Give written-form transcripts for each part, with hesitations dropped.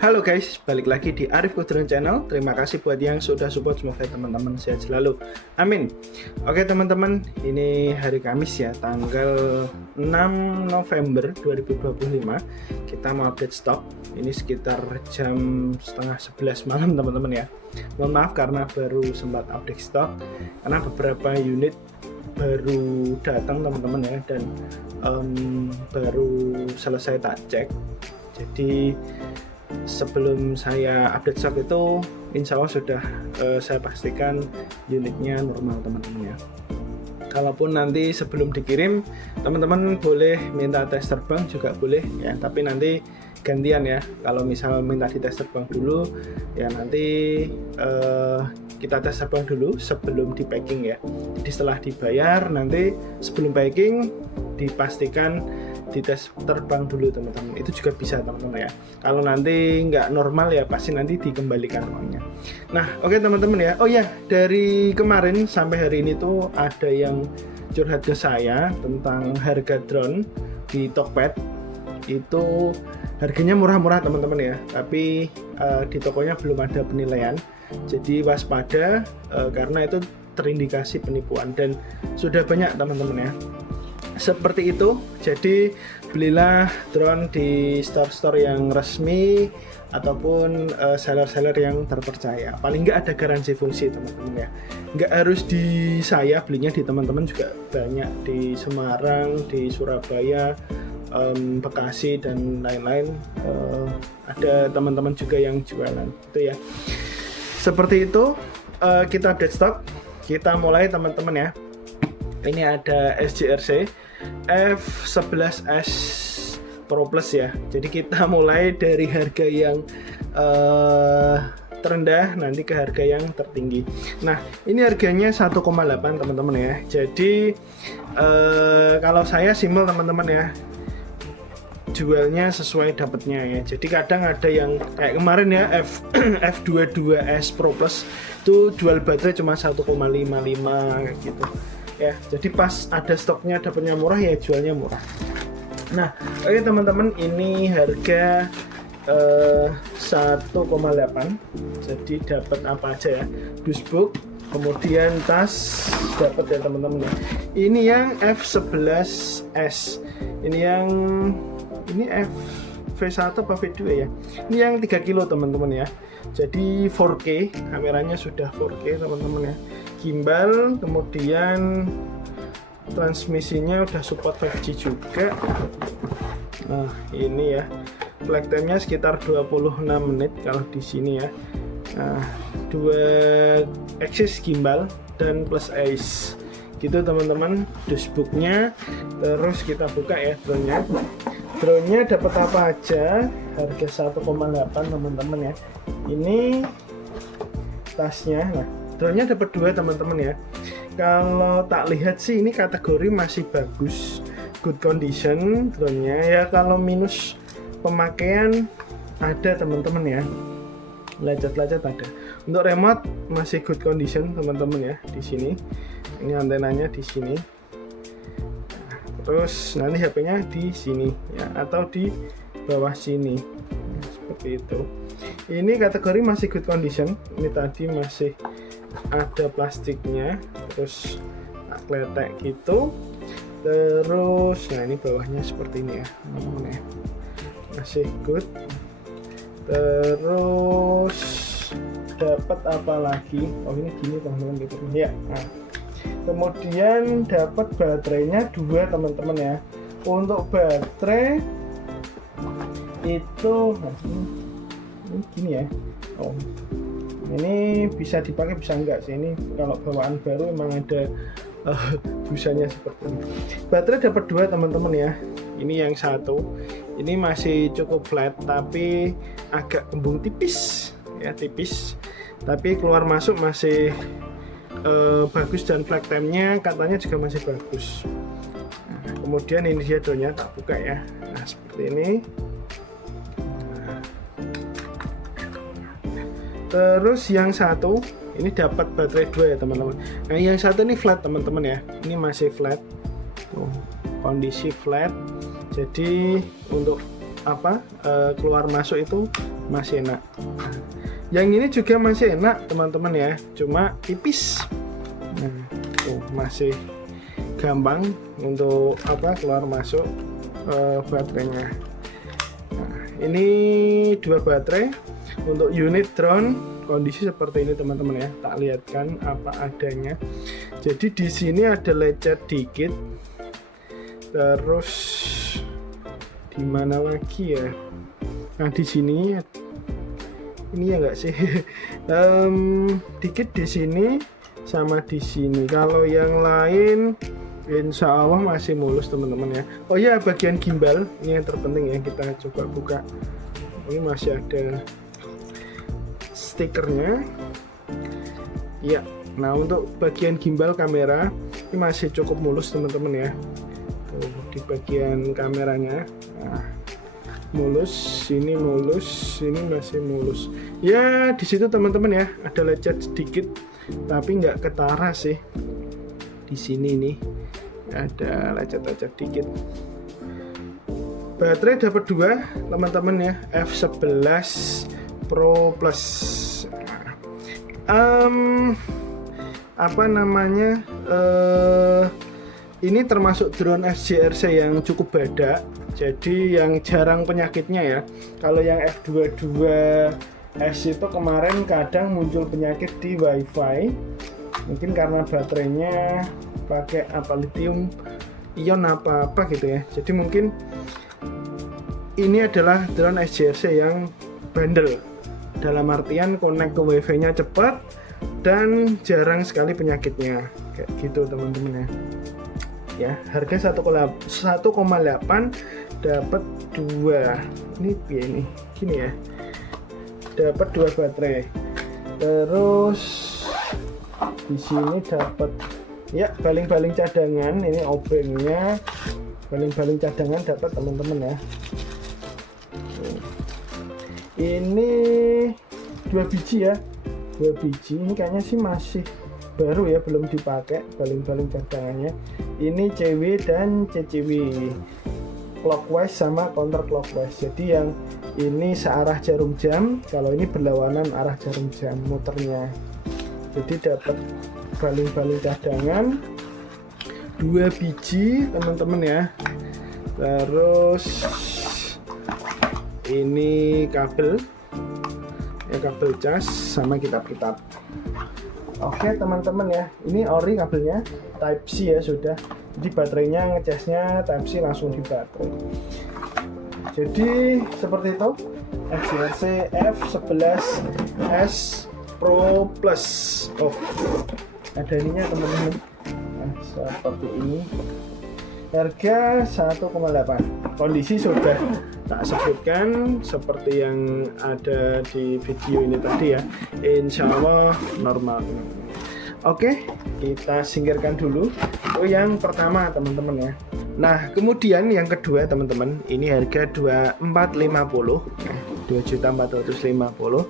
Halo guys, balik lagi di Arif Kudron Channel. Terima kasih buat yang sudah support, semoga teman-teman sehat selalu. Amin. Oke teman-teman, ini hari Kamis ya, tanggal 6 November 2025. Kita mau update stok. Ini sekitar jam setengah 11 malam teman-teman ya. Mohon maaf karena baru sempat update stok, karena beberapa unit baru datang teman-teman ya, dan baru selesai tak cek. Jadi sebelum saya update stok itu insya Allah sudah saya pastikan unitnya normal teman-teman ya. Kalaupun nanti sebelum dikirim teman-teman boleh minta tes terbang juga boleh ya, tapi nanti gantian ya. Kalau misal minta di tes terbang dulu ya, nanti kita tes terbang dulu sebelum di packing ya. Jadi setelah dibayar nanti sebelum packing dipastikan di tes terbang dulu teman-teman. Itu juga bisa teman-teman ya. Kalau nanti nggak normal ya pasti nanti dikembalikan uangnya. Nah oke teman-teman ya. Oh ya, dari kemarin sampai hari ini tuh ada yang curhat ke saya tentang harga drone di Tokped. Itu harganya murah-murah teman-teman ya, tapi di tokonya belum ada penilaian. Jadi waspada karena itu terindikasi penipuan, dan sudah banyak teman-teman ya seperti itu. Jadi belilah drone di store-store yang resmi ataupun seller-seller yang terpercaya. Paling nggak ada garansi fungsi teman-teman ya. Nggak harus di saya, belinya di teman-teman juga banyak, di Semarang, di Surabaya, Bekasi dan lain-lain. Ada teman-teman juga yang jualan itu ya. Seperti itu. Kita update stok. Kita mulai teman-teman ya. Ini ada SJRC F11S Pro Plus ya. Jadi kita mulai dari harga yang terendah nanti ke harga yang tertinggi. Nah ini harganya 1,8 teman-teman ya. Jadi kalau saya simpel teman-teman ya, jualnya sesuai dapatnya ya. Jadi kadang ada yang kayak kemarin ya, F22S Pro Plus itu jual baterai cuma 1,55 gitu ya. Jadi pas ada stoknya dapatnya murah ya jualnya murah. Nah oke teman-teman, ini harga 1,8. Jadi dapat apa aja ya, dusbook, kemudian tas dapat ya teman-teman ya. Ini yang F11S, ini V1 apa V2 ya. Ini yang 3 kilo teman-teman ya. Jadi 4K, kameranya sudah 4K teman-teman ya. Gimbal, kemudian transmisinya udah support 5G juga. Nah ini ya, flight time-nya sekitar 26 menit kalau di sini ya. Nah 2 axis gimbal dan plus ace gitu teman-teman. Dashboardnya, terus kita buka ya drone-nya. Drone-nya dapat apa aja, harga 1,8 teman-teman ya. Ini tasnya. Nah drone-nya dapat 2 teman-teman ya. Kalau tak lihat sih ini kategori masih bagus, good condition drone-nya ya. Kalau minus pemakaian ada teman-teman ya, lecet-lecet ada. Untuk remote masih good condition teman-teman ya. Di sini ini antenanya di sini. Nah, terus nanti HP-nya di sini ya, atau di bawah sini seperti itu. Ini kategori masih good condition. Ini tadi masih ada plastiknya, terus kletek gitu. Terus nah ini bawahnya seperti ini ya, masih good. Terus dapat apa lagi? Oh ini gini teman-teman gitu ya. Nah, kemudian dapat baterainya 2 teman-teman ya. Untuk baterai itu ini gini ya. Oh ini bisa dipakai bisa enggak sih, ini kalau bawaan baru emang ada busanya seperti ini. Baterai dapat 2 teman-teman ya. Ini yang satu, ini masih cukup flat tapi agak kembung tipis ya, tipis, tapi keluar masuk masih bagus, dan flight time-nya katanya juga masih bagus. Nah, kemudian ini dia drone-nya, tak buka ya. Nah seperti ini. Terus yang satu ini dapat baterai 2 ya teman-teman. Nah yang satu ini flat teman-teman ya, ini masih flat tuh, kondisi flat. Jadi untuk keluar masuk itu masih enak. Yang ini juga masih enak teman-teman ya, cuma tipis. Nah, tuh masih gampang untuk keluar masuk baterainya. Nah, ini 2 baterai untuk unit drone. Kondisi seperti ini teman-teman ya, tak lihatkan apa adanya. Jadi di sini ada lecet dikit. Terus di mana lagi ya? Nah di sini ini ya enggak sih? Dikit di sini sama di sini. Kalau yang lain insya Allah masih mulus teman-teman ya. Oh ya, bagian gimbal ini yang terpenting ya, kita coba buka. Ini masih ada stikernya ya. Nah untuk bagian gimbal kamera ini masih cukup mulus teman-teman ya. Tuh, di bagian kameranya mulus, ini mulus, ini masih mulus ya. Di situ teman-teman ya ada lecet sedikit tapi nggak ketara sih. Di sini nih ada lecet-lecet dikit. Baterai dapat 2 teman-teman ya, F11 Pro Plus. Ini termasuk drone SJRC yang cukup badak, jadi yang jarang penyakitnya ya. Kalau yang F22S itu kemarin kadang muncul penyakit di WiFi, mungkin karena baterainya pakai lithium ion apa gitu ya. Jadi mungkin ini adalah drone SJRC yang bandel, dalam artian connect ke WiFi-nya cepat dan jarang sekali penyakitnya kayak gitu teman-teman ya. Harga 1,8 dapat 2. Ini gini ya, dapat 2 baterai. Terus di sini dapat ya baling-baling cadangan. Ini obengnya, baling-baling cadangan dapat teman-teman ya. Ini 2 biji ya, 2 biji. Ini kayaknya sih masih baru ya, belum dipakai baling-baling cadangannya. Ini CW dan CCW, clockwise sama counter clockwise. Jadi yang ini searah jarum jam, kalau ini berlawanan arah jarum jam muternya. Jadi dapat baling-baling cadangan 2 biji teman-teman ya. Terus ini kabel ya, kabel cas sama kitab-kitab. Oke teman-teman ya, ini ori kabelnya Type C ya sudah. Jadi baterainya ngecasnya Type C langsung di baterai. Jadi seperti itu SJRC F11S Pro Plus. Oh, ada ininya teman-teman. Nah, seperti ini. Harga 1,8. Kondisi sudah tak sebutkan seperti yang ada di video ini tadi ya. Insya Allah normal. Oke, kita singkirkan dulu. Oh, yang pertama teman-teman ya. Nah, kemudian yang kedua teman-teman, ini harga 2450. 2.450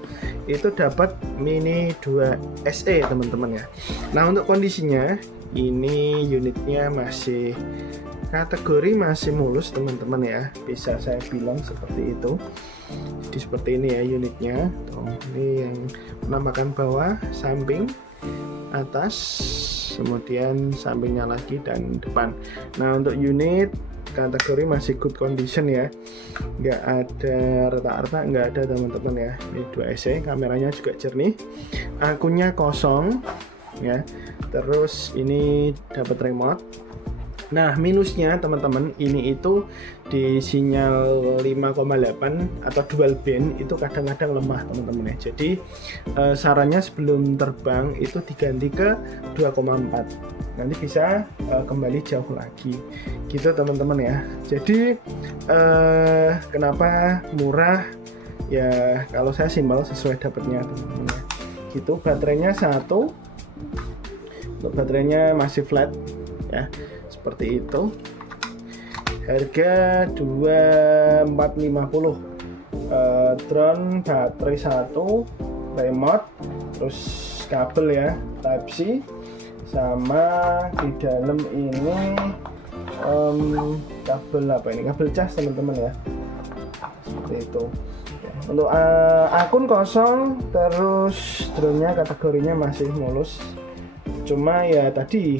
itu dapat Mini 2 SE teman-teman ya. Nah, untuk kondisinya ini unitnya masih kategori masih mulus teman-teman ya, bisa saya bilang seperti itu. Jadi seperti ini ya unitnya. Tuh, ini yang menampakkan bawah, samping, atas, kemudian sampingnya lagi dan depan. Nah untuk unit kategori masih good condition ya, nggak ada retak-retak, nggak ada teman-teman ya. Ini 2 SE, kameranya juga jernih, akunnya kosong ya. Terus ini dapat remote. Nah minusnya teman-teman, ini itu di sinyal 5,8 atau dual band itu kadang-kadang lemah teman-teman ya. Jadi sarannya sebelum terbang itu diganti ke 2,4, nanti bisa kembali jauh lagi gitu teman-teman ya. Jadi kenapa murah ya, kalau saya simpel sesuai dapatnya teman-teman ya. Gitu, baterainya 1, untuk baterainya masih flat ya, seperti itu. Harga 2450. Drone baterai 1, remote, terus kabel ya Type C, sama di dalam ini kabel apa ini, kabel cas teman-teman ya. seperti itu. Untuk akun kosong, terus drone-nya kategorinya masih mulus. Cuma ya tadi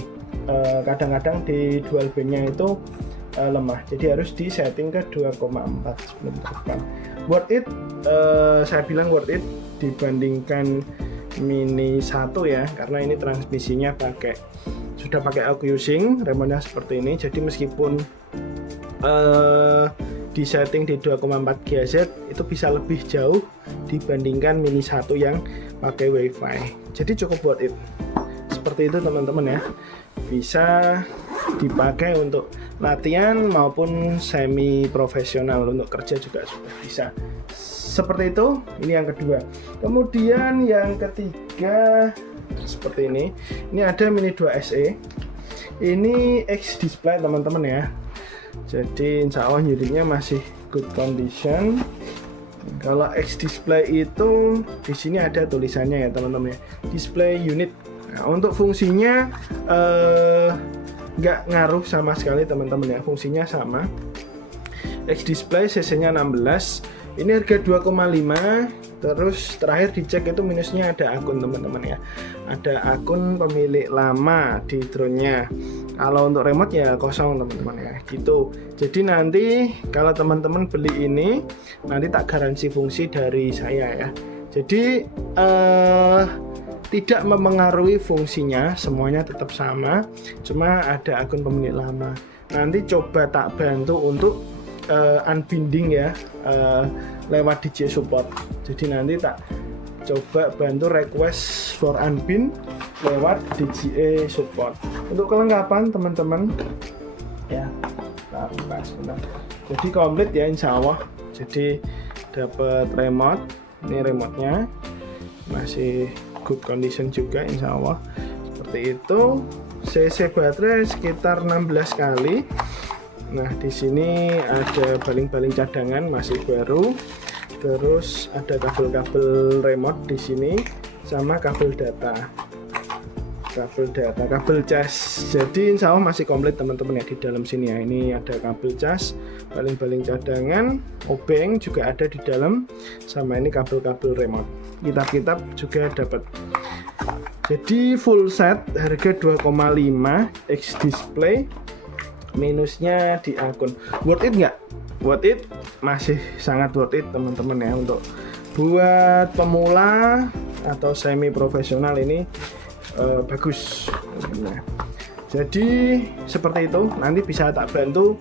kadang-kadang di dual band-nya itu lemah, jadi harus di setting ke 2,4 sebelum terbang. Worth it, saya bilang worth it dibandingkan Mini 1 ya, karena ini transmisinya sudah pakai AccuSync, remote-nya seperti ini. Jadi meskipun di setting di 2,4 GHz itu bisa lebih jauh dibandingkan Mini 1 yang pakai WiFi. Jadi cukup worth it. Seperti itu teman-teman ya. Bisa dipakai untuk latihan maupun semi profesional, untuk kerja juga sudah bisa. Seperti itu. Ini yang kedua. Kemudian yang ketiga seperti ini. Ini ada Mini 2 SE. Ini X display teman-teman ya. Jadi insya Allah unitnya masih good condition. Kalau X display itu di sini ada tulisannya ya teman-teman ya. Display unit. Nah, untuk fungsinya nggak ngaruh sama sekali teman-teman ya, fungsinya sama. X display cc-nya 16, ini harga 2,5. Terus terakhir dicek itu minusnya ada akun teman-teman ya, ada akun pemilik lama di drone-nya. Kalau untuk remote ya kosong teman-teman ya, gitu. Jadi nanti kalau teman-teman beli ini nanti tak garansi fungsi dari saya ya. Jadi tidak memengaruhi fungsinya, semuanya tetap sama, cuma ada akun pemilik lama. Nanti coba tak bantu untuk unbinding ya, lewat DJ support. Jadi nanti tak coba bantu request for unbind lewat DJI support. Untuk kelengkapan teman-teman ya, nah, buka sebentar. Jadi komplit ya insya Allah. Jadi dapat remote, ini remote-nya masih good condition juga insya Allah. Seperti itu. CC baterai sekitar 16 kali. Nah, di sini ada baling-baling cadangan masih baru. Terus ada kabel-kabel remote di sini sama kabel data. Kabel cas. Jadi insya Allah masih komplit teman-teman ya di dalam sini ya. Ini ada kabel cas, baling-baling cadangan, obeng juga ada di dalam, sama ini kabel-kabel remote. Kitab-kitab juga dapat. Jadi full set harga 2,5 X display. Minusnya di akun. Worth it nggak? Worth it, masih sangat worth it teman-teman ya. Untuk buat pemula atau semi profesional ini bagus. Nah, jadi seperti itu. Nanti bisa tak bantu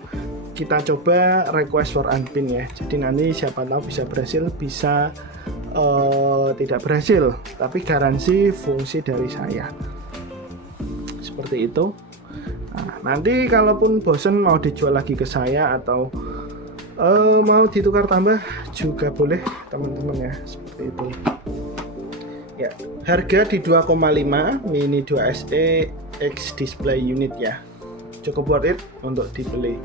kita coba request for unbind ya. Jadi nanti siapa tahu bisa berhasil, bisa tidak berhasil, tapi garansi fungsi dari saya. Seperti itu. Nah, nanti kalaupun bosen mau dijual lagi ke saya atau mau ditukar tambah juga boleh teman-teman ya, seperti itu. Ya, harga di 2,5 Mini 2 SE X display unit ya. Cukup worth it untuk dibeli.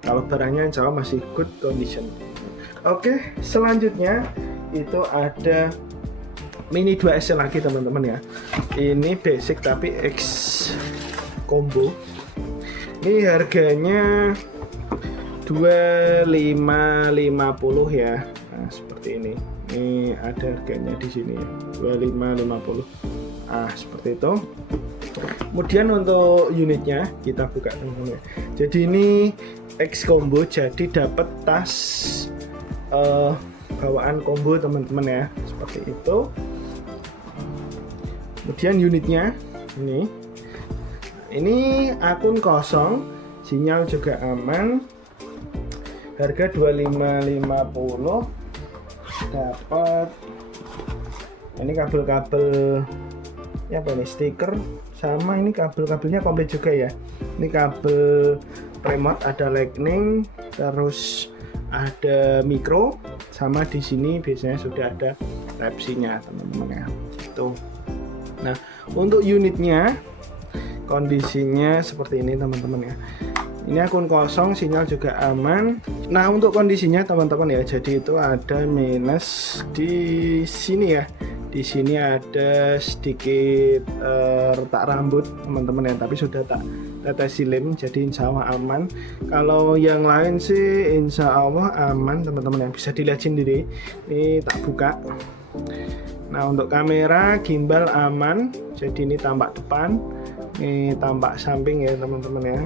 Kalau barangnya insya Allah masih good condition. Oke, selanjutnya itu ada Mini 2 SE lagi teman-teman ya. Ini basic tapi X combo. Ini harganya 2550 ya. Nah, seperti ini. Ini ada harganya di sini ya. 2550. Ah, seperti itu. Kemudian untuk unitnya kita buka teman-teman. Jadi ini X combo, jadi dapat tas bawaan combo teman-teman ya. Seperti itu. Kemudian unitnya ini akun kosong, sinyal juga aman. Harga 2550. Dapat ini kabel-kabel ya, apa ini, stiker, sama ini kabel-kabelnya komplit juga ya. Ini kabel remote, ada lightning, terus ada micro, sama di sini biasanya sudah ada Type-C-nya teman-teman ya. Itu. Nah, untuk unitnya kondisinya seperti ini teman-teman ya. Ini akun kosong, sinyal juga aman. Nah, untuk kondisinya teman-teman ya, jadi itu ada minus di sini ya, di Di sini ada sedikit retak rambut teman-teman ya, tapi sudah tak tetesi lem, jadi insya Allah aman. Kalau yang lain sih insya Allah aman teman-teman ya, bisa dilihat sendiri. Ini tak buka. Nah untuk kamera gimbal aman, jadi ini tampak depan, ini tampak samping ya teman-teman ya.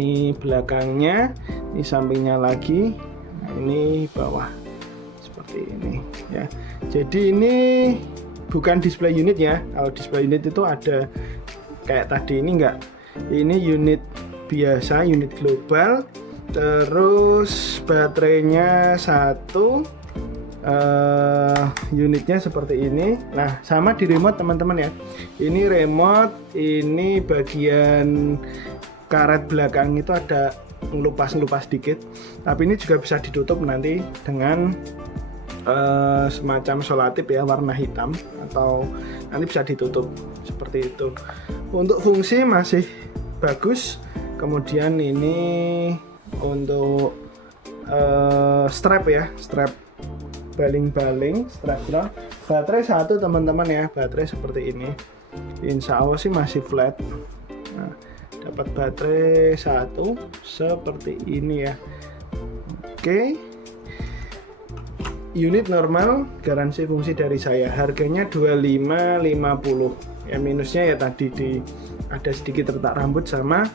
Ini belakangnya, ini sampingnya lagi, nah, ini bawah seperti ini ya. Jadi ini bukan display unit ya. Kalau display unit itu ada kayak tadi, ini enggak. Ini unit biasa, unit global. Terus baterainya satu, unitnya seperti ini. Nah sama di remote teman-teman ya. Ini remote, ini bagian karet belakang itu ada ngelupas dikit, tapi ini juga bisa ditutup nanti dengan semacam solatip ya, warna hitam, atau nanti bisa ditutup seperti itu. Untuk fungsi masih bagus. Kemudian ini untuk strap ya, strap baling-baling, strap ground. Baterai satu teman-teman ya, baterai seperti ini. Insya Allah sih masih flat. Nah, dapat baterai satu seperti ini ya. Oke, unit normal, garansi fungsi dari saya, harganya 25.50 ya. Minusnya ya tadi ada sedikit retak rambut, sama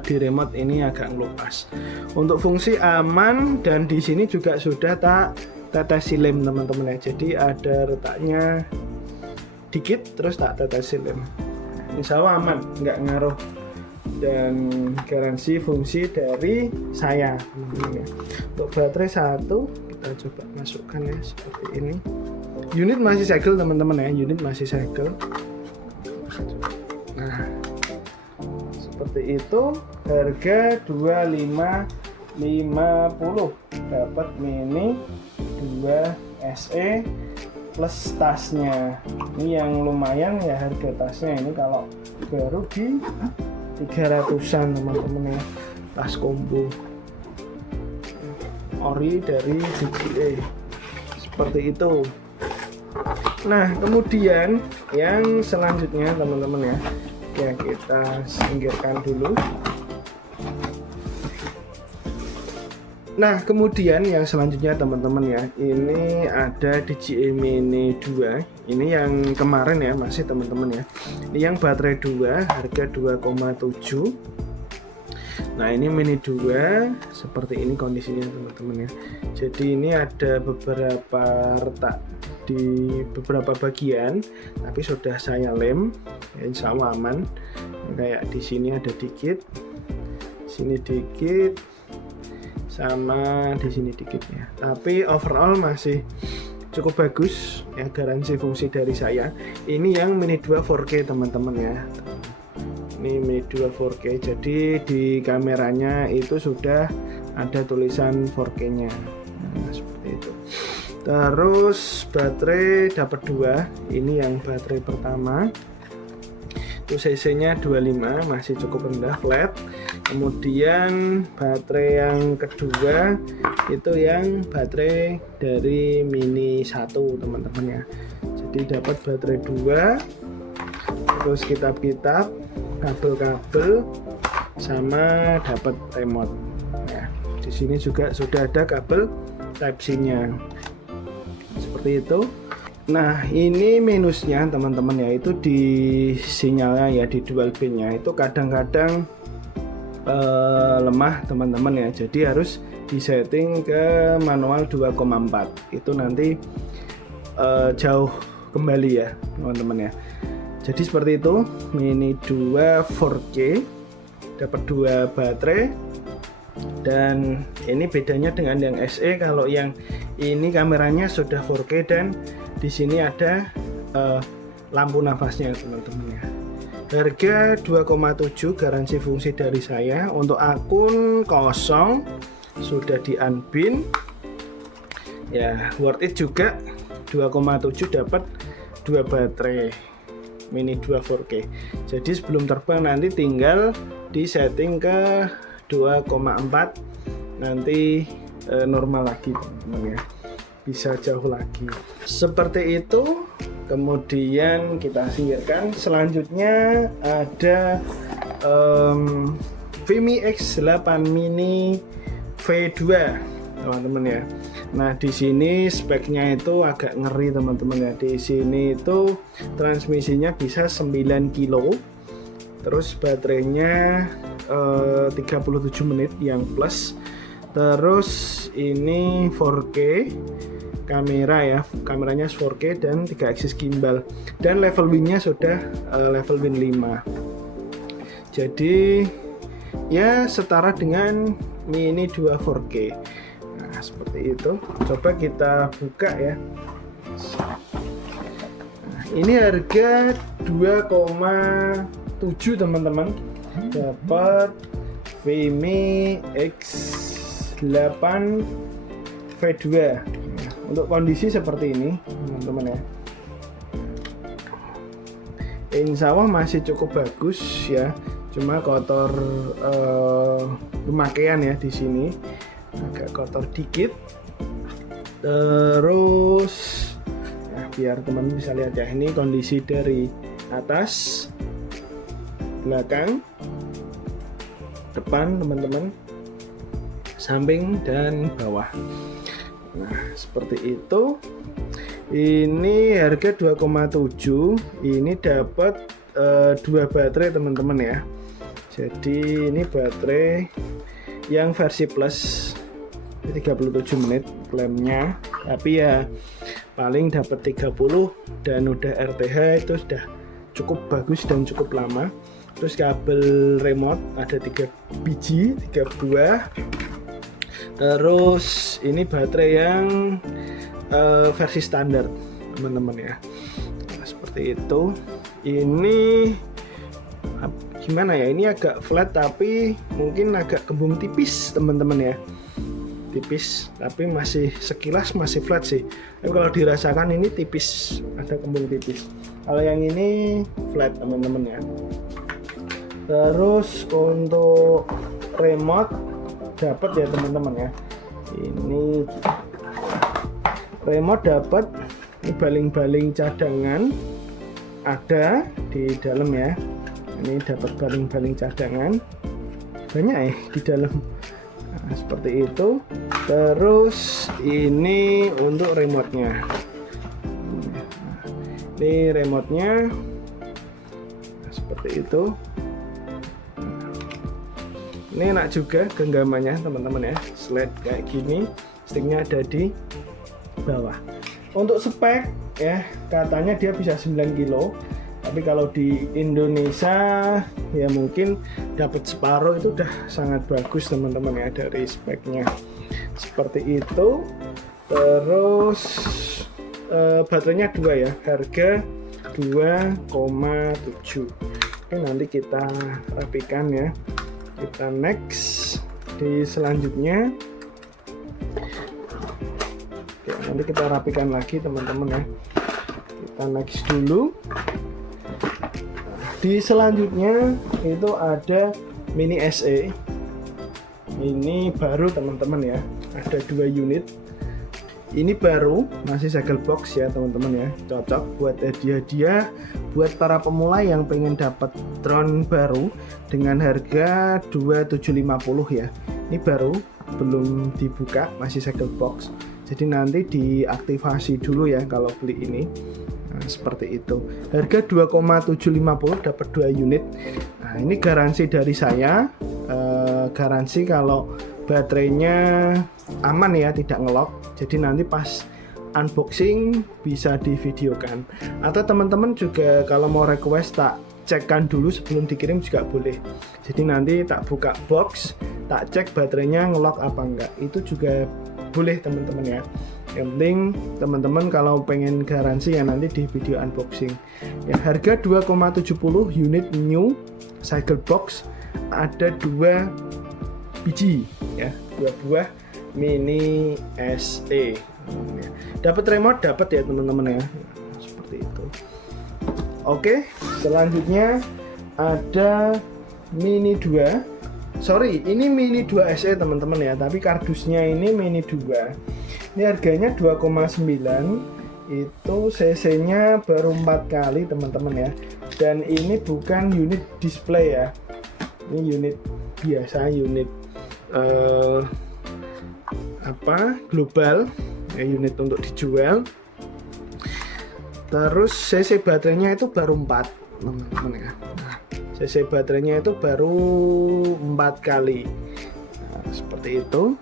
di remote ini agak ngelupas. Untuk fungsi aman, dan di sini juga sudah tak tetesi lem teman-teman ya, jadi ada retaknya dikit terus tak tetesi lem. Insya Allah aman, nggak ngaruh, dan garansi fungsi dari saya teman-teman ya. Untuk baterai satu kita coba masukkan ya, seperti ini. Unit masih segel teman-teman ya, unit masih segel. Nah seperti itu, harga 25.50, dapat mini 2 SE plus tasnya. Ini yang lumayan ya harga tasnya, ini kalau baru di 300-an teman-teman ya, tas combo ori dari DJI seperti itu. Nah kemudian yang selanjutnya teman-teman ya, kita singkirkan dulu. Nah kemudian yang selanjutnya teman-teman ya, ini ada DJI Mini 2. Ini yang kemarin ya, masih teman-teman ya. Ini yang baterai 2, harga 2,7. Nah ini Mini 2 seperti ini kondisinya teman-teman ya. Jadi ini ada beberapa retak di beberapa bagian, tapi sudah saya lem ya, insya Allah aman. Kayak di sini ada dikit, sini dikit, sama di sini dikit ya. Tapi overall masih cukup bagus ya, garansi fungsi dari saya. Ini yang Mini 2 4K teman-teman ya. Ini Mini 2 4K, jadi di kameranya itu sudah ada tulisan 4K-nya. Nah, seperti itu. Terus baterai dapat 2. Ini yang baterai pertama. Itu cc-nya 25, masih cukup rendah, flat. Kemudian baterai yang kedua itu yang baterai dari Mini 1 teman-teman ya. Jadi dapat baterai 2, terus kitab-kitab, kabel-kabel, sama dapat remote. Nah, di sini juga sudah ada kabel Type-C-nya. Seperti itu. Nah, ini minusnya teman-teman ya, itu di sinyalnya ya, di dual band-nya itu kadang-kadang lemah teman-teman ya. Jadi harus disetting ke manual 2,4. Itu nanti jauh kembali ya teman-teman ya. Jadi seperti itu, Mini 2 4K, dapat 2 baterai. Dan ini bedanya dengan yang SE, kalau yang ini kameranya sudah 4K dan di sini ada lampu nafasnya teman-teman ya. Harga 2,7, garansi fungsi dari saya. Untuk akun kosong sudah di unbin ya, worth it juga. 2,7 dapat 2 baterai Mini 2 4K. Jadi sebelum terbang nanti tinggal di setting ke 2,4, nanti normal lagi teman-teman ya. bisa jauh lagi. Seperti itu. Kemudian kita singkirkan. Selanjutnya ada Vimi X8 Mini V2 teman-teman ya. Nah di sini speknya itu agak ngeri teman-teman ya. Di sini itu transmisinya bisa 9 kilo, terus baterainya 37 menit yang plus, terus ini 4K kamera ya, kameranya 4K dan 3 axis gimbal, dan level win-nya sudah level win 5. Jadi ya setara dengan Mini 2 4K. Nah seperti itu. Coba kita buka ya. Nah, ini harga 2,7 teman-teman, dapat Vimi X8 V2. Nah, untuk kondisi seperti ini teman-teman ya, insya Allah masih cukup bagus ya, cuma kotor pemakaian ya, di sini agak kotor dikit. Terus ya, biar teman bisa lihat ya, ini kondisi dari atas, belakang, depan teman-teman, samping dan bawah. Nah seperti itu. Ini harga 2,7. Ini dapat 2 baterai teman-teman ya. Jadi ini baterai yang versi plus 37 menit klaimnya, tapi ya paling dapat 30 dan udah RTH itu sudah cukup bagus dan cukup lama. Terus kabel remote ada 3 biji, 3 buah. Terus ini baterai yang versi standar teman-teman ya. Nah, seperti itu. Ini gimana ya, ini agak flat tapi mungkin agak kembung tipis teman-teman ya, tipis tapi masih sekilas masih flat sih. Tapi kalau dirasakan ini tipis, ada kembung tipis. Kalau yang ini flat teman-teman ya. Terus untuk remote dapat ya teman-teman ya, ini remote dapat, ini baling-baling cadangan ada di dalam ya. Ini dapat baling-baling cadangan banyak ya di dalam. Nah, seperti itu. Terus ini untuk remote-nya. Nah, ini remote-nya nah, seperti itu. Ini enak juga genggamannya teman-teman ya, slide kayak gini, sticknya ada di bawah. Untuk spek ya, katanya dia bisa 9 kilo, tapi kalau di Indonesia ya mungkin dapat separuh, itu udah sangat bagus teman-teman ya dari speknya. Seperti itu. Terus baterainya 2 ya, harga 2,7. Oke, nanti kita rapikan ya. Kita next di selanjutnya. Oke, nanti kita rapikan lagi teman-teman ya. Kita next dulu. Di selanjutnya itu ada Mini SE. Ini baru teman-teman ya, ada 2 unit. Ini baru, masih segel box ya teman-teman ya, cocok buat hadiah-hadiah buat para pemula yang pengen dapat drone baru dengan harga 2.750 ya. Ini baru, belum dibuka, masih segel box. Jadi nanti diaktifasi dulu ya kalau beli ini. Nah, seperti itu. Harga 2.750 dapat 2 unit. Nah, ini garansi dari saya. Garansi kalau baterainya aman ya, tidak ngelok. Jadi nanti pas unboxing bisa divideokan. Atau teman-teman juga kalau mau request tak cekkan dulu sebelum dikirim juga boleh. Jadi nanti tak buka box, tak cek baterainya ngelok apa enggak. Itu juga boleh teman-teman ya. Yang penting teman-teman kalau pengen garansi ya nanti di video unboxing. Ya, harga 2,70 unit new cycle box, ada 2 biji ya, 2 buah Mini SE. Dapat remote, dapat ya teman-teman ya. Seperti itu. Oke, selanjutnya ada Mini 2. Sorry, ini Mini 2 SE teman-teman ya, tapi kardusnya ini Mini 2. Ini harganya 2,9, itu cc-nya baru 4 kali teman-teman ya. Dan ini bukan unit display ya, ini unit biasa, unit global ya, unit untuk dijual. Terus cc baterainya itu baru 4 teman-teman ya. Nah, cc baterainya itu baru 4 kali. Nah, seperti itu.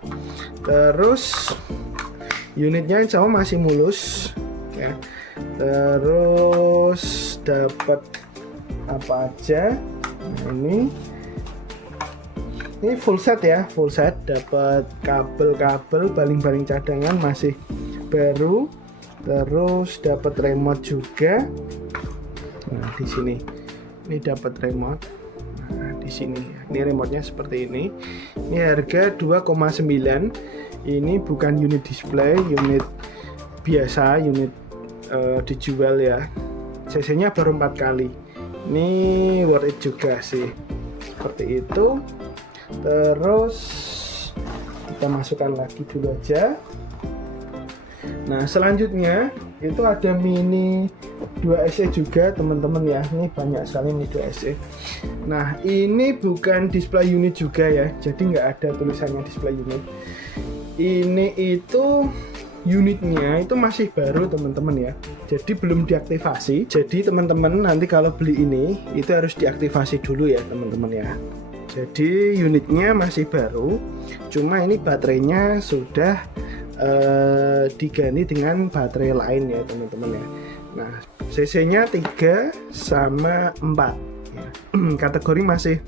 Terus unitnya insya Allah masih mulus ya. Terus dapat apa aja? Nah, ini full set ya, full set. Dapat kabel-kabel, baling-baling cadangan masih baru. Terus dapat remote juga. Nah, di sini ini dapat remote. Nah, di sini ini remote-nya seperti ini. Ini harga 2,9. Ini bukan unit display, unit biasa, unit dijual ya. cc-nya baru 4 kali. Ini worth it juga sih. Seperti itu. Terus kita masukkan lagi dulu aja. Nah, selanjutnya itu ada mini 2SE juga teman-teman ya. Ini banyak sekali mini 2SE. Nah, ini bukan display unit juga ya, jadi nggak ada tulisannya display unit. Ini itu unitnya itu masih baru teman-teman ya, jadi belum diaktifasi. Jadi teman-teman nanti kalau beli ini itu harus diaktifasi dulu ya teman-teman ya. Jadi unitnya masih baru, cuma ini baterainya sudah diganti dengan baterai lain ya teman-teman ya. Nah, cc-nya 3 sama 4 ya. Kategori masih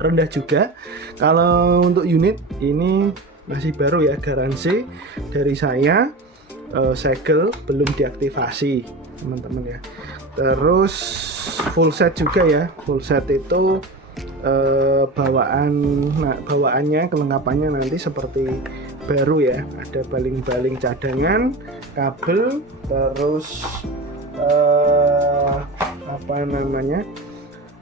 rendah juga. Kalau untuk unit ini masih baru ya, garansi dari saya, segel belum diaktifasi teman-teman ya. Terus full set juga ya, full set itu bawaannya, kelengkapannya nanti seperti baru ya, ada baling-baling cadangan, kabel, terus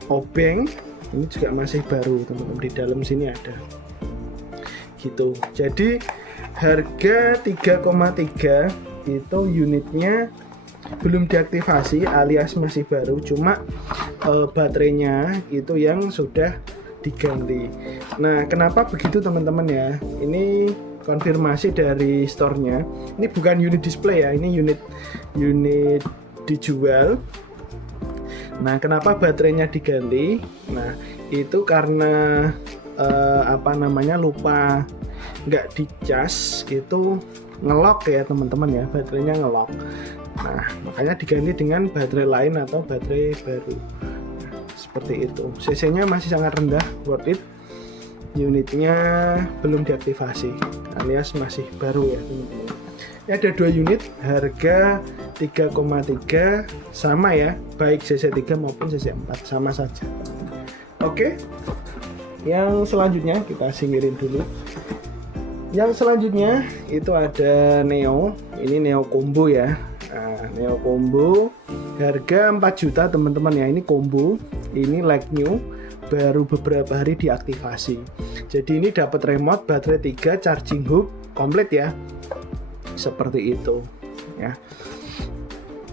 obeng. Ini juga masih baru teman-teman, di dalam sini ada gitu. Jadi harga 3,3 itu unitnya belum diaktifasi alias masih baru, cuma baterainya itu yang sudah diganti. Nah, kenapa begitu teman-teman ya? Ini konfirmasi dari store-nya. Ini bukan unit display ya, ini unit dijual. Nah, kenapa baterainya diganti? Nah, itu karena lupa nggak dicas, itu ngelok ya teman-teman ya, baterainya ngelok. Nah, makanya diganti dengan baterai lain atau baterai baru. Nah, seperti itu. cc-nya masih sangat rendah, worth it. Unitnya belum diaktifasi alias masih baru ya teman-teman. Ini ada 2 unit, harga 3,3 sama ya, baik cc3 maupun cc4 sama saja. Oke, yang selanjutnya kita singkirin dulu. Yang selanjutnya itu ada Neo. Ini Neo combo ya. Nah, Neo combo harga 4 juta teman-teman ya. Ini combo, ini like new, baru beberapa hari diaktifasi. Jadi ini dapat remote, baterai 3, charging hub komplit ya, seperti itu ya.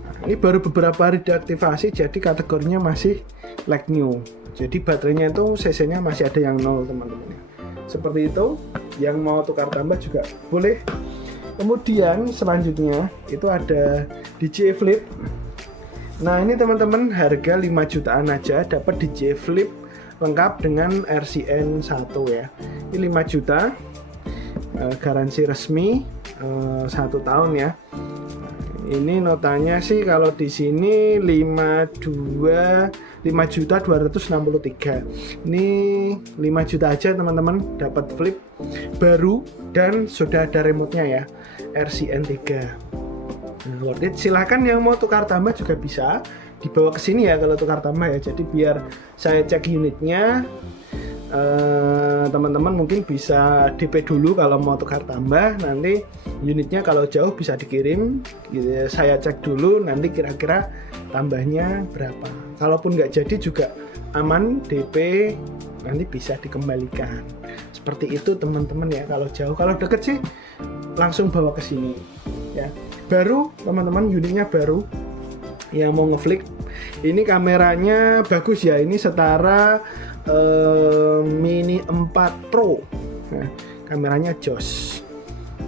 Nah, ini baru beberapa hari diaktifasi, jadi kategorinya masih like new. Jadi baterainya itu cc-nya masih ada yang 0 teman-teman ya. Seperti itu. Yang mau tukar tambah juga boleh. Kemudian selanjutnya itu ada DJI Flip. Nah, ini teman-teman harga 5 jutaan aja dapat DJI Flip lengkap dengan RCN 1 ya. Ini 5 juta, garansi resmi 1 tahun ya. Ini notanya sih kalau di sini 5.263. Ini 5 juta aja teman-teman dapat Flip baru dan sudah ada remote-nya ya, RCN 3. Nah, worth it. Silahkan yang mau tukar tambah juga bisa dibawa ke sini ya kalau tukar tambah ya. Jadi biar saya cek unitnya, teman-teman mungkin bisa DP dulu kalau mau tukar tambah. Nanti unitnya kalau jauh bisa dikirim, saya cek dulu nanti kira-kira tambahnya berapa. Kalaupun nggak jadi juga aman, DP nanti bisa dikembalikan. seperti itu teman-teman ya. Kalau jauh, kalau deket sih langsung bawa ke sini ya. Baru teman-teman, unitnya baru yang mau ngeflick. Ini kameranya bagus ya, ini setara Mini 4 Pro. Nah, kameranya jos.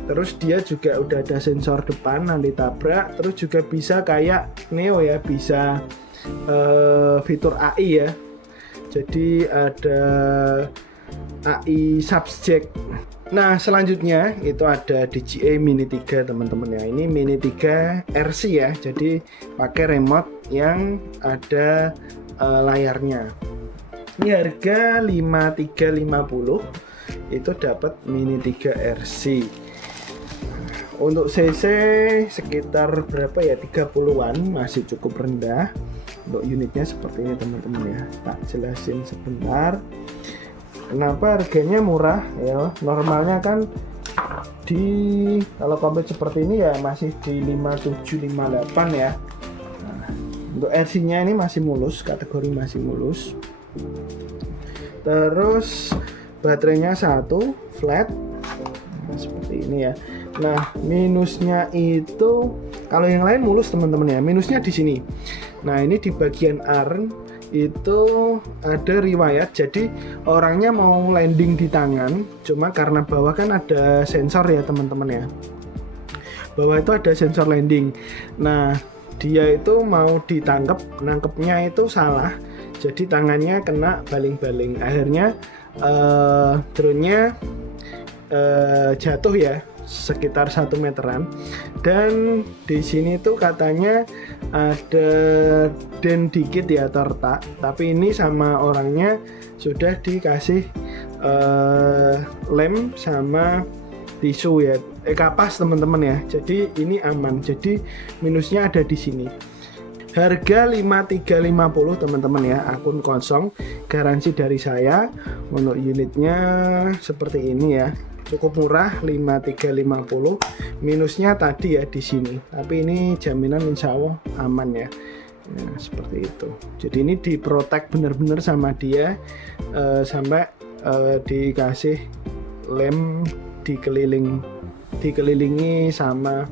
Terus dia juga udah ada sensor depan nanti tabrak. Terus juga bisa kayak Neo ya, bisa fitur AI ya. Jadi ada AI subject. Nah selanjutnya itu ada DJI Mini 3 teman-teman ya. Ini Mini 3 RC ya. Jadi pakai remote yang ada layarnya. Ini harga 5350 itu dapat Mini 3 RC. Untuk CC sekitar berapa ya, 30-an, masih cukup rendah. Untuk unitnya seperti ini teman-teman ya. Tak jelasin sebentar kenapa harganya murah ya. Normalnya kan kalau komplit seperti ini ya masih di 5758 ya. Nah, untuk RC nya ini masih mulus, kategori masih mulus. Terus baterainya satu flat, nah, seperti ini ya. Nah minusnya itu, kalau yang lain mulus teman-teman ya, minusnya di sini. Nah ini di bagian arm itu ada riwayat, jadi orangnya mau landing di tangan, cuma karena bawah kan ada sensor ya teman-teman ya, bawah itu ada sensor landing. Nah dia itu mau ditangkap, nangkepnya itu salah, jadi tangannya kena baling-baling, akhirnya drone-nya jatuh ya, sekitar 1 meteran. Dan di sini tuh katanya ada dent dikit ya, tertak, tapi ini sama orangnya sudah dikasih lem sama tisu ya, kapas teman-teman ya. Jadi ini aman. Jadi minusnya ada di sini. Harga 5350 teman-teman ya, akun kosong, garansi dari saya. Untuk unitnya seperti ini ya, cukup murah 5350. Minusnya tadi ya di sini, tapi ini jaminan insya Allah aman ya. Nah, seperti itu. Jadi ini diprotek benar-benar sama dia, sampai dikasih lem, dikelilingi sama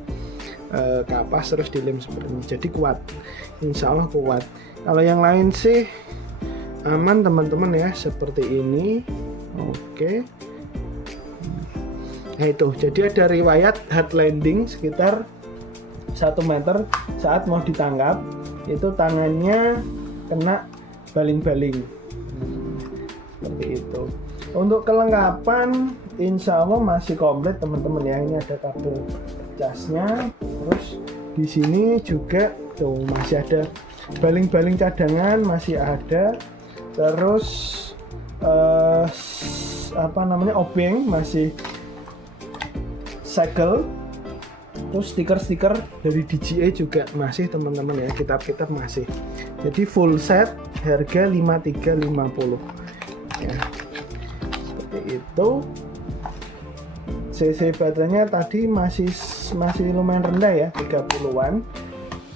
kapas, terus dilem seperti ini. Jadi kuat, insya Allah kuat. Kalau yang lain sih aman teman-teman ya, seperti ini. Oke. Nah itu, jadi ada riwayat hard landing sekitar 1 meter saat mau ditangkap, itu tangannya kena baling-baling. Seperti itu. Untuk kelengkapan insya Allah masih komplit teman-teman ya. Ini ada kabel casnya, terus di sini juga tuh masih ada baling-baling cadangan, masih ada. Terus obeng masih segel, terus stiker-stiker dari DJI juga masih teman-teman ya, kitab-kitab masih. Jadi full set harga 5350 ya, seperti itu. CC baterainya tadi masih lumayan rendah ya, 30-an.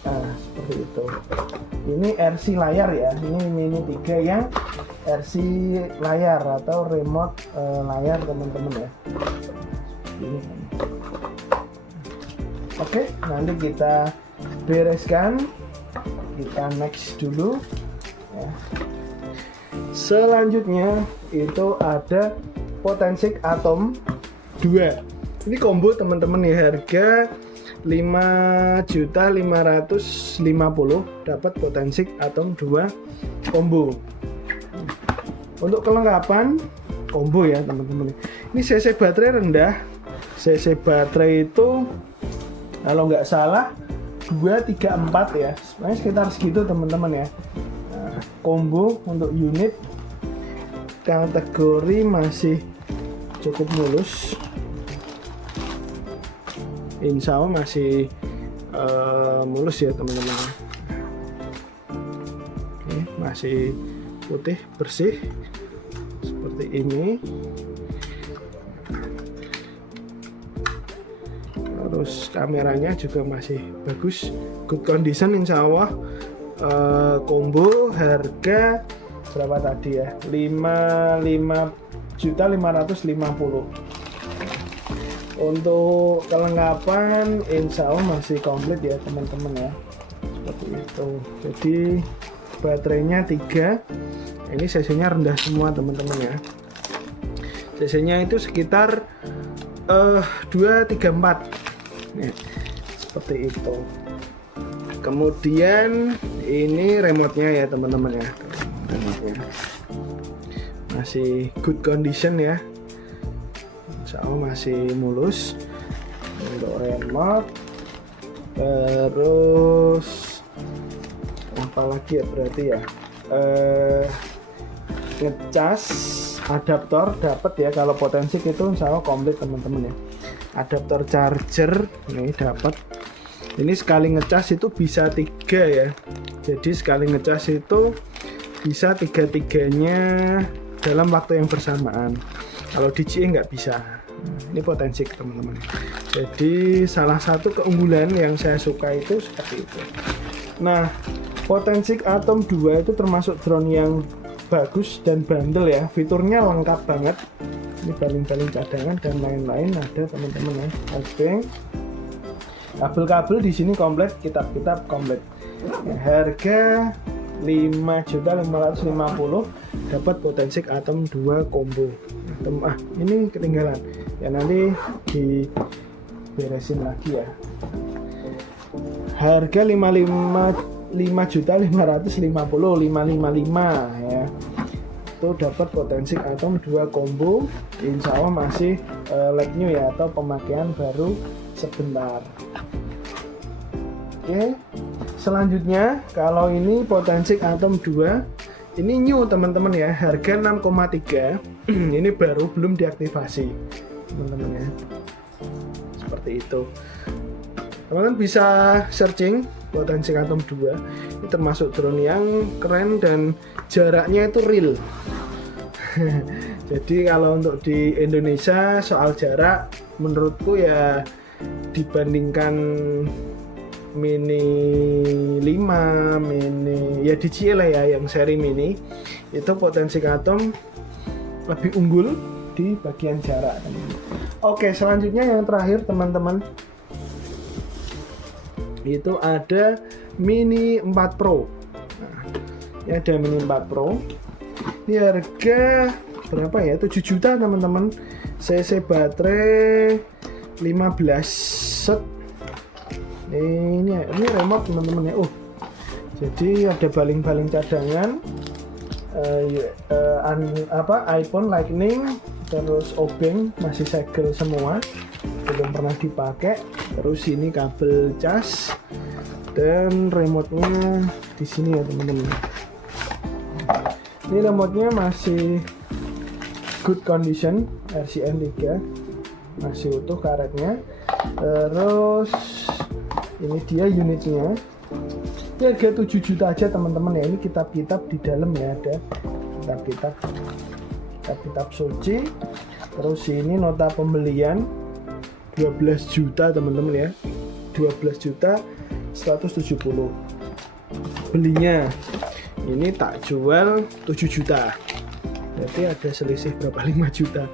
Nah seperti itu. Ini RC layar ya, ini Mini 3 yang RC layar atau remote layar teman-teman ya. Ini. Oke, nanti kita bereskan, kita next dulu ya. Selanjutnya itu ada Potensic Atom 2. Ini combo teman-teman ya, harga 5.550.000 dapat Potensic Atom 2 combo. Untuk kelengkapan combo ya teman-teman. Ini CC baterai rendah. CC baterai itu kalau nggak salah 234 ya, sebenarnya sekitar segitu teman-teman ya. Nah, combo untuk unit kategori masih cukup mulus, insya Allah masih mulus ya teman-teman. Oke, masih putih bersih seperti ini. Terus kameranya juga masih bagus, good condition insya Allah. Combo harga berapa tadi ya, 4.550.000. Untuk kelengkapan insya Allah masih komplit ya teman-teman ya, seperti itu. Jadi baterainya 3, ini cc-nya rendah semua teman-teman ya. Cc-nya itu sekitar 234 ya, seperti itu. Kemudian ini remote-nya ya teman-teman ya, remote-nya masih good condition ya, insya Allah masih mulus untuk remote. Terus apalagi ya, berarti ya ngecas adaptor dapat ya, kalau Potensik itu insya Allah komplit teman-teman ya. Adaptor charger ini dapat. Ini sekali ngecas itu bisa 3 ya, jadi sekali ngecas itu bisa 3-3-nya dalam waktu yang bersamaan. Kalau DJI nggak bisa. Ini Potensik teman-teman. Jadi salah satu keunggulan yang saya suka itu seperti itu. Nah, Potensik Atom 2 itu termasuk drone yang bagus dan bandel ya. Fiturnya lengkap banget. Ini baling-baling cadangan dan lain-lain ada teman-teman ya. Oke. Kabel-kabel di sini komplit, kitab-kitab komplit. Harga 5.550.000 dapat Potensik Atom 2 combo. Ini ketinggalan ya, nanti diberesin lagi ya. Harga 5.555.000 ya, itu dapat Potensik Atom 2 combo. Insya Allah masih like new ya, atau pemakaian baru sebentar. Oke, selanjutnya kalau ini Potensik Atom 2 ini new teman-teman ya, harga 6,3. Ini baru, belum diaktifasi teman-teman ya, seperti itu. Teman-teman bisa searching Potensik Atom 2. Ini termasuk drone yang keren dan jaraknya itu real. Jadi kalau untuk di Indonesia soal jarak menurutku ya, dibandingkan Mini 5, Mini ya DJI lah ya, yang seri Mini itu Potensik Atom lebih unggul di bagian jarak. Oke, selanjutnya yang terakhir teman-teman, itu ada Mini 4 Pro. Nah, ini ada Mini 4 Pro. Ini harga berapa ya? 7 juta teman-teman. CC baterai 15 set. Ini remote teman-teman ya. Jadi ada baling-baling cadangan, iPhone Lightning, terus obeng masih segel semua, belum pernah dipakai. Terus ini kabel cas dan remote-nya di sini ya teman-teman. Ini remote-nya masih good condition, RCN 3, masih utuh karetnya. Terus ini dia unitnya. Ini harga 7 juta aja teman-teman ya. Ini kitab-kitab di dalam ya, ada kitab suci. Terus ini nota pembelian 12 juta teman-teman ya, 12 juta 170 belinya. Ini tak jual 7 juta, berarti ada selisih berapa, 5 juta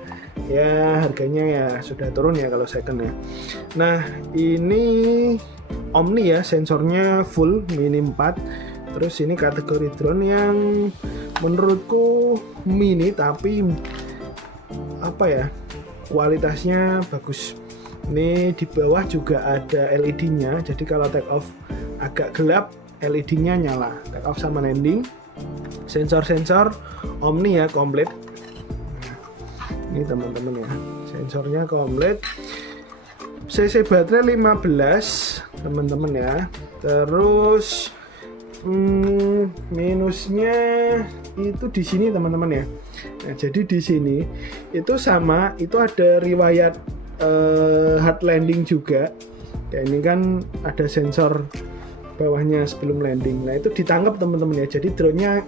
ya. Harganya ya sudah turun ya kalau second ya. Nah ini Omni ya, sensornya full Mini 4. Terus ini kategori drone yang menurutku mini tapi apa ya, kualitasnya bagus. Ini di bawah juga ada LED-nya, jadi kalau take off agak gelap LED-nya nyala, take off sama landing. Sensor-sensor Omni ya komplit. Ini teman-teman ya, sensornya komplit. CC baterai 15 teman-teman ya. Terus minusnya itu di sini teman-teman ya. Nah, jadi di sini itu sama, itu ada riwayat hard landing juga. Dan ini kan ada sensor bawahnya sebelum landing. Nah, itu ditangkap teman-teman ya. Jadi drone-nya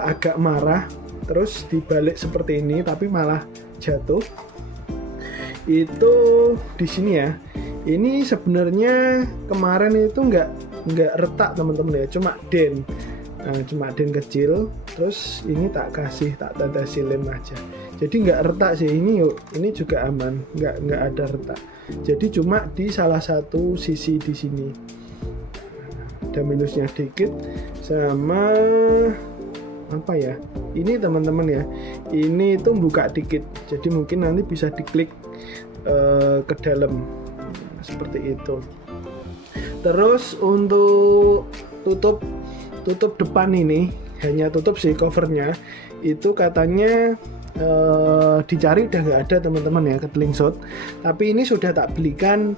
agak marah, terus dibalik seperti ini tapi malah jatuh. Itu di sini ya. Ini sebenarnya kemarin itu nggak retak teman-teman ya, cuma den kecil. Terus ini tak tetesin lem aja. jadi nggak retak sih. Ini juga aman, nggak ada retak. Jadi cuma di salah satu sisi di sini ada minusnya dikit, sama apa ya, ini teman-teman ya, ini itu buka dikit, jadi mungkin nanti bisa diklik ke dalam seperti itu. Terus untuk tutup depan ini, hanya tutup sih covernya, itu katanya dicari udah nggak ada teman-teman ya, ketelingsut. Tapi ini sudah tak belikan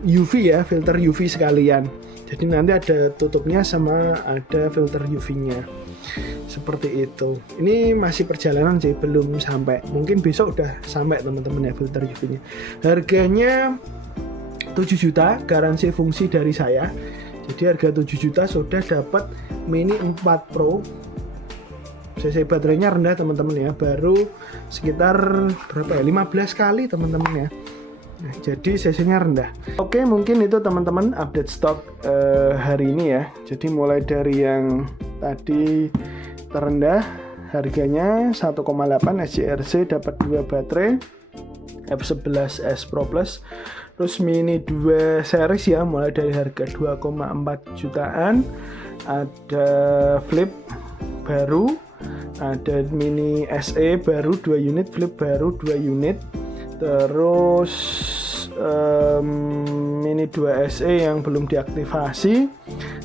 UV ya, filter UV sekalian. Jadi nanti ada tutupnya sama ada filter UV-nya. Seperti itu. Ini masih perjalanan sih, belum sampai. Mungkin besok udah sampai teman-teman ya filter UV-nya. Harganya 7 juta, garansi fungsi dari saya. Jadi harga 7 juta sudah dapat Mini 4 Pro. CC baterainya rendah teman-teman ya, baru sekitar berapa ya, 15 kali teman-teman ya. Nah, jadi CC-nya rendah. Oke, mungkin itu teman-teman update stok hari ini ya. Jadi mulai dari yang tadi terendah harganya 1,8 SJRC, dapat 2 baterai F11S Pro Plus. Terus Mini 2 series ya, mulai dari harga 2,4 jutaan. Ada Flip baru, ada Mini SE baru 2 unit, Flip baru 2 unit. Terus Mini 2 SE yang belum diaktifasi.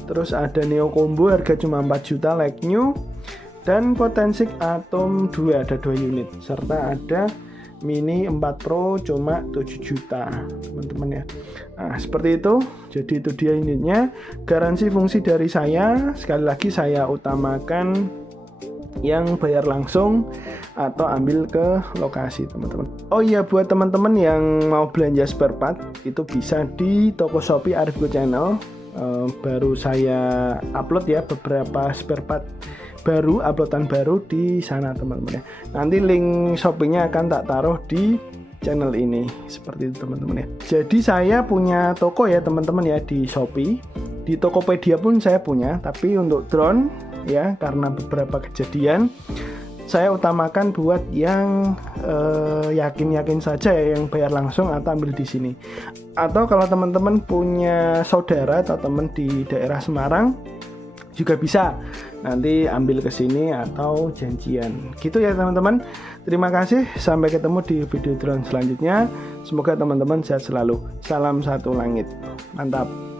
Terus ada Neo Combo harga cuma 4 juta like new. Dan Potensic Atom 2 ada 2 unit. Serta ada Mini 4 Pro cuma 7 juta teman-teman ya. Nah seperti itu. Jadi itu dia unitnya. Garansi fungsi dari saya, sekali lagi saya utamakan yang bayar langsung atau ambil ke lokasi teman-teman. Oh iya, buat teman-teman yang mau belanja spare part itu bisa di toko Shopee Arifgo Channel. Baru saya upload ya beberapa spare part baru, uploadan baru di sana teman-teman ya. Nanti link Shopee-nya akan tak taruh di channel ini, seperti itu teman-teman ya. Jadi saya punya toko ya teman-teman ya di Shopee. Di Tokopedia pun saya punya, tapi untuk drone ya karena beberapa kejadian saya utamakan buat yang yakin-yakin saja ya, yang bayar langsung atau ambil di sini. Atau kalau teman-teman punya saudara atau teman di daerah Semarang juga bisa nanti ambil ke sini atau janjian. Gitu ya teman-teman. Terima kasih, sampai ketemu di video drone selanjutnya. Semoga teman-teman sehat selalu. Salam satu langit. Mantap.